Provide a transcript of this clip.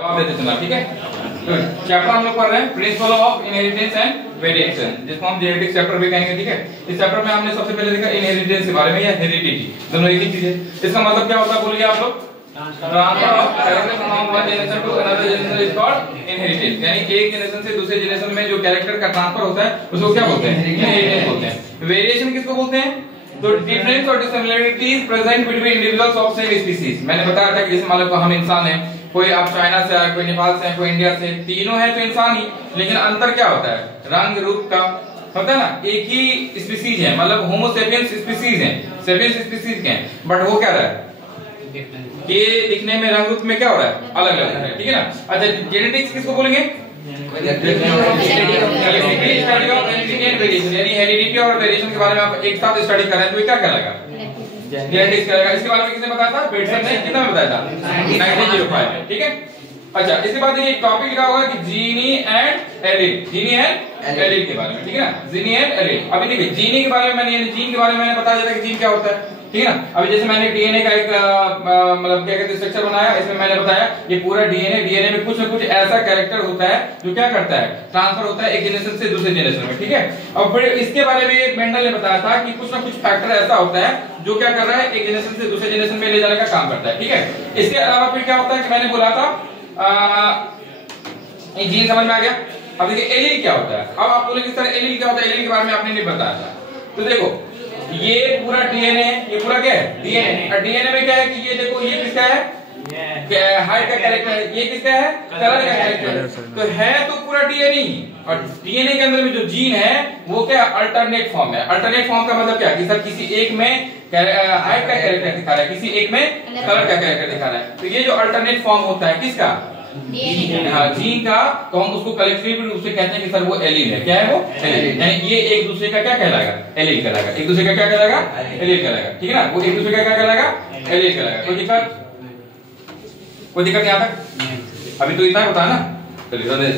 जवाब देते चलना, ठीक है। तो चैप्टर हम लोग पढ़ रहे हैं principle of inheritance and variation, जिसको हम जेनेटिक्स चैप्टर भी कहेंगे, ठीक है। इस चैप्टर में हमने सबसे पहले देखा इनहेरिटेंस के बारे में या हेरिडिटी, दोनों एक ही चीज है। इसका मतलब क्या होता है बोलिए आप लोग? Transfer of character from one generation to another generation is called inheritance, यानी एक जनरेशन से दूसरे जनरेशन में जो कैरेक्टर का ट्रांसफर होता है उसको क्या बोलते हैं? इनहेरिटेंस बोलते हैं। वेरिएशन किसको बोलते हैं? तो डिफरेंस और dissimilarities present between individuals of same species. मैंने बताया था कि जैसे मान लो हम इंसान हैं, कोई आप चाइना से है, कोई नेपाल से है, कोई इंडिया से, तीनों है तो इंसान ही, लेकिन अंतर क्या होता है? रंग रूप का होता है ना। एक ही स्पीशीज है, मतलब होमो सेपियंस स्पीशीज है, सेपियंस स्पीशीज के हैं, बट वो क्या रहा है कि दिखने में रंग रूप में क्या हो रहा है? अलग अलग है, ठीक है ना। अच्छा, जेनेटिक्स किसको बोलेंगे? यानी हेरिडिटी और वेरिएशन के बारे में आप एक साथ स्टडी कर रहे हैं तो क्या कहलाएगा? जेनेटिक्स कहलाएगा। इसके बारे में किसने बताया था? बेटसन ने कितना में बताया था? 1905 में, ठीक है। अच्छा, इसके बाद ये टॉपिक लिखा होगा कि gene and allele, gene and allele के बारे में, ठीक है ना। Gene and allele. अभी देखिए जीनी के बारे में जीन के बारे में मैंने बता दिया था कि जीन क्या होता है, ठीक है ना। अभी जैसे मैंने डीएनए का एक मतलब क्या कहते हैं स्ट्रक्चर बनाया, इसमें मैंने बताया ये पूरा डीएनए में कुछ न कुछ ऐसा कैरेक्टर होता है जो क्या करता है? ट्रांसफर होता है एक जनरेशन से दूसरे जनरेशन में, ठीक है। और फिर इसके बारे में मेंडल ने बताया था कि कुछ ना कुछ फैक्टर ऐसा होता है जो क्या कर रहा है? एक जनरेशन से दूसरे जनरेशन में ले जाने का काम करता है, ठीक है। इसके अलावा फिर क्या होता है कि मैंने बोला था ये जीन समझ में आ गया। अब देखिए एलील क्या होता है। अब आप बोलेंगे सर एलील क्या होता है? एलील के बारे में आपने नहीं बताया था। तो देखो ये पूरा डीएनए, ये पूरा क्या है? डीएनए। और डीएनए में क्या है कि ये देखो ये किसका है? हाइट का कैरेक्टर है, ये किसका है? कलर का कैरेक्टर। तो है तो पूरा डीएनए ही, और डीएनए के अंदर में जो जीन है वो क्या अल्टरनेट फॉर्म है। अल्टरनेट फॉर्म का मतलब क्या कि सर किसी एक में हाइट का कैरेक्टर दिखा रहा है, किसी एक में कलर का कैरेक्टर दिखा रहा है। तो ये जो अल्टरनेट फॉर्म होता है किसका? हाँ, जीन का, तो हम उसको कलेक्टिव रूप से कहते हैं कि सर वो एलील है। क्या है वो? एलील। यानी ये एक दूसरे का क्या कहलाएगा? एलील कहलाएगा। एक दूसरे का क्या कहलाएगा? एलील कहलाएगा, ठीक है ना। वो एक दूसरे का क्या कहलाएगा? एलील कहलाएगा। कोई दिक्कत यहाँ तक? अभी तो इतना होता है ना। चलिए